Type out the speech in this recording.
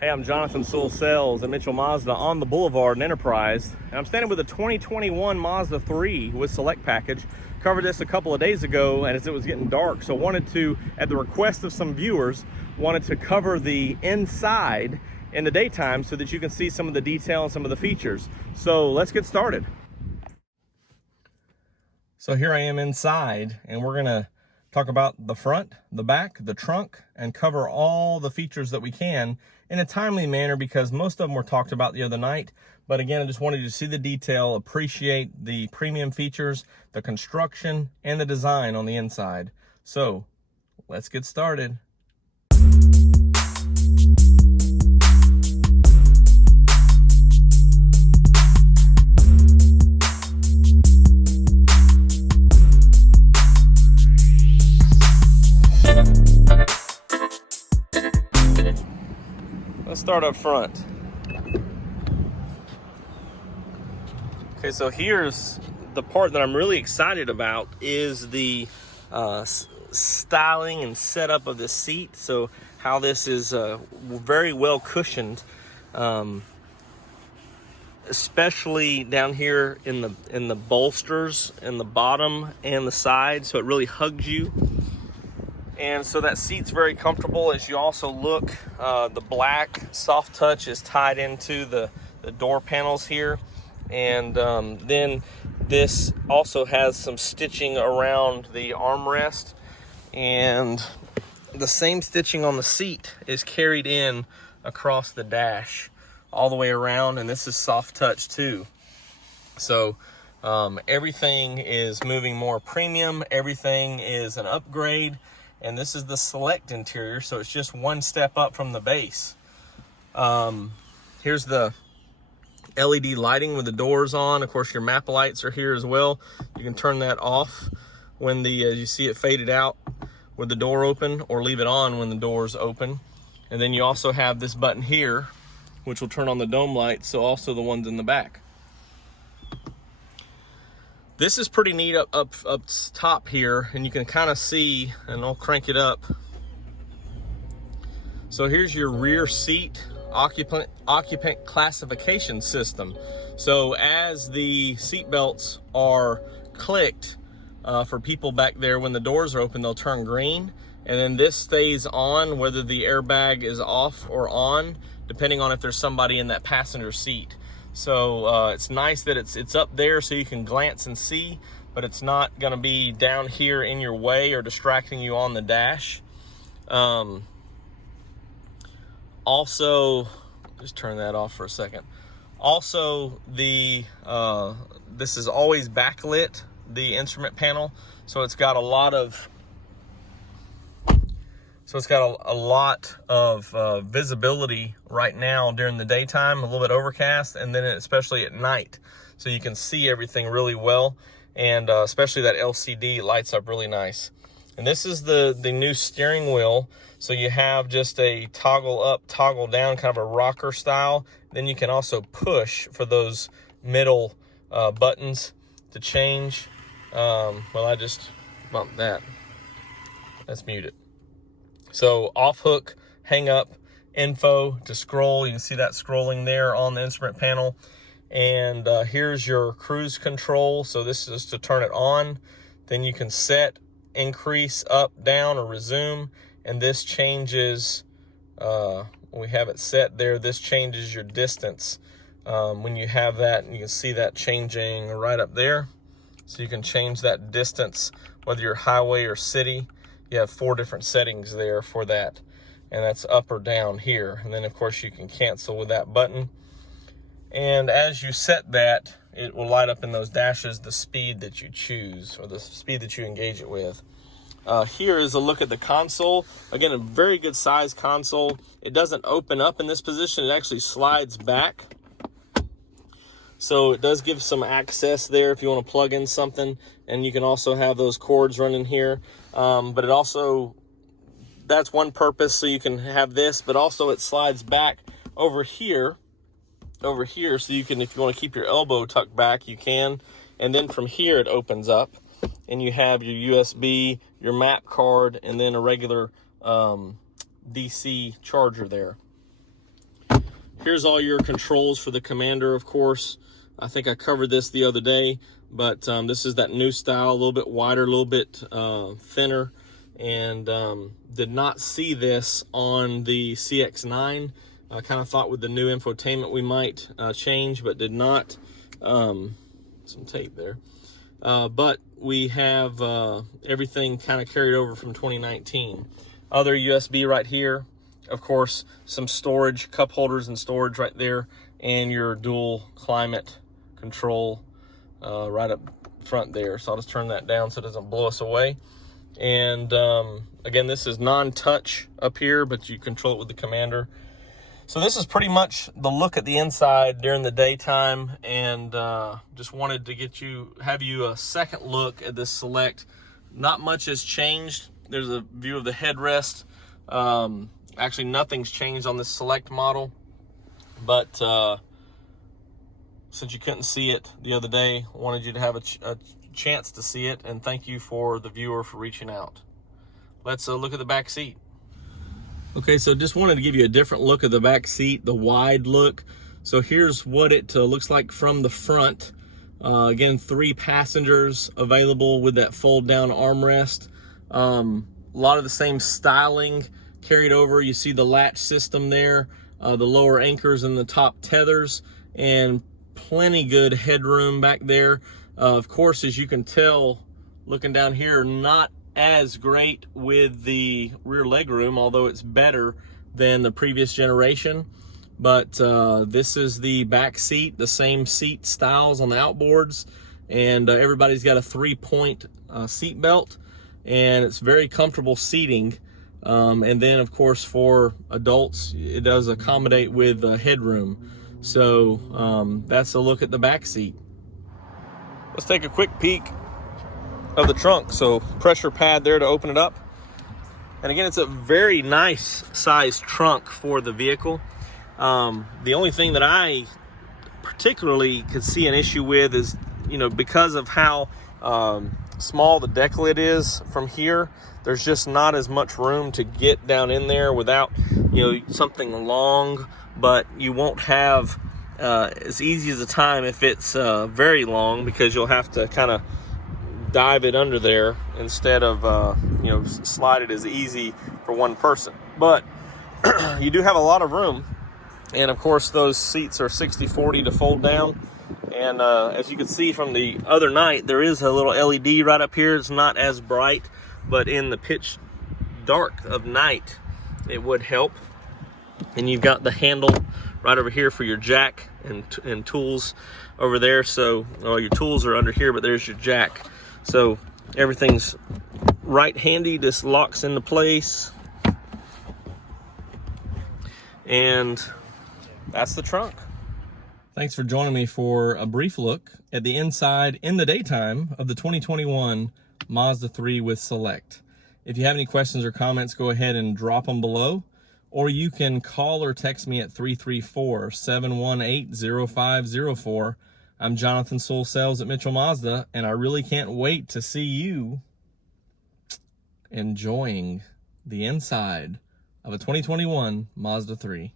Hey, I'm Jonathan Sewell Sales at Mitchell Mazda on the Boulevard in Enterprise, and I'm standing with a 2021 Mazda 3 with Select package. Covered this a couple of days ago and as it was getting dark, so wanted to, at the request of some viewers, wanted to cover the inside in the daytime so that you can see some of the detail and some of the features. So let's get started. So here I am inside, and we're gonna talk about the front, the back, the trunk, and cover all the features that we can in a timely manner because most of them were talked about the other night. But again, I just wanted you to see the detail, appreciate the premium features, the construction, and the design on the inside. So let's get started. Let's start up front. Okay, so here's the part that I'm really excited about is the styling and setup of this seat. So how this is very well cushioned, especially down here in the bolsters in the bottom and the side. So it really hugs you. And so that seat's very comfortable. As you also look, the black soft touch is tied into the door panels here. And then this also has some stitching around the armrest. And the same stitching on the seat is carried in across the dash all the way around. And this is soft touch too. So everything is moving more premium. Everything is an upgrade. And this is the Select interior, so it's just one step up from the base. Here's the LED lighting with the doors on. Of course, your map lights are here as well. You can turn that off when you see it faded out with the door open, or leave it on when the door's open. And then you also have this button here, which will turn on the dome lights, so also the ones in the back. This is pretty neat up top here, and you can kind of see, and I'll crank it up. So here's your rear seat occupant classification system. So as the seat belts are clicked for people back there, when the doors are open, they'll turn green, and then this stays on whether the airbag is off or on, depending on if there's somebody in that passenger seat. So it's nice that it's up there so you can glance and see, but it's not going to be down here in your way or distracting you on the dash. Also, just turn that off for a second. Also, this is always backlit, the instrument panel, so it's got a lot of visibility right now during the daytime, a little bit overcast, and then especially at night. So you can see everything really well, and especially that LCD lights up really nice. And this is the new steering wheel. So you have just a toggle up, toggle down, kind of a rocker style. Then you can also push for those middle buttons to change. Well, I just bumped that. Let's mute it. So off hook, hang up, info to scroll. You can see that scrolling there on the instrument panel. And here's your cruise control. So this is to turn it on. Then you can set, increase, up, down, or resume. And this changes, we have it set there, this changes your distance. When you have that, and you can see that changing right up there. So you can change that distance, whether you're highway or city. You have 4 different settings there for that, and that's up or down here. And then of course you can cancel with that button. And as you set that, it will light up in those dashes the speed that you choose, or the speed that you engage it with. Here is a look at the console. Again, a very good size console. It doesn't open up in this position, it actually slides back. So it does give some access there if you want to plug in something, and you can also have those cords running here. But it also, that's one purpose, so you can have this, but also it slides back over here, so you can, if you want to keep your elbow tucked back, you can. And then from here it opens up, and you have your USB, your map card, and then a regular DC charger there. Here's all your controls for the Commander, of course. I think I covered this the other day, but this is that new style, a little bit wider, a little bit thinner, and did not see this on the CX-9. I kind of thought with the new infotainment we might change, but did not. Some tape there. But we have everything kind of carried over from 2019. Other USB right here. Of course, some storage, cup holders and storage right there, and your dual climate control right up front there. So I'll just turn that down so it doesn't blow us away. And again, this is non-touch up here, but you control it with the Commander. So this is pretty much the look at the inside during the daytime, and just wanted to have you a second look at this Select. Not much has changed. There's a view of the headrest. Actually, nothing's changed on this Select model, but since you couldn't see it the other day, I wanted you to have a chance to see it, and thank you for the viewer for reaching out. Let's look at the back seat. Okay, so just wanted to give you a different look at the back seat, the wide look. So here's what it looks like from the front. Again, 3 passengers available with that fold down armrest. A lot of the same styling carried over. You see the latch system there, the lower anchors and the top tethers, and plenty good headroom back there. Of course, as you can tell, looking down here, not as great with the rear legroom, although it's better than the previous generation. But this is the back seat, the same seat styles on the outboards, and everybody's got a 3-point seat belt, and it's very comfortable seating. And then, of course, for adults, it does accommodate with headroom. So that's a look at the back seat. Let's take a quick peek of the trunk. So pressure pad there to open it up. And again, it's a very nice sized trunk for the vehicle. The only thing that I particularly could see an issue with is, because of how small the deck lid is from here, there's just not as much room to get down in there without, something long. But you won't have as easy as a time if it's very long, because you'll have to kind of dive it under there instead of slide it as easy for one person. But you do have a lot of room, and of course those seats are 60/40 to fold down. And as you can see from the other night, there is a little LED right up here. It's not as bright, but in the pitch dark of night it would help. And you've got the handle right over here for your jack and tools over there. So your tools are under here, but there's your jack. So everything's right handy, just locks into place. And that's the trunk. Thanks for joining me for a brief look at the inside in the daytime of the 2021 Mazda 3 with Select. If you have any questions or comments, go ahead and drop them below, or you can call or text me at 334-718-0504. I'm Jonathan Sewell Sales at Mitchell Mazda, and I really can't wait to see you enjoying the inside of a 2021 Mazda 3.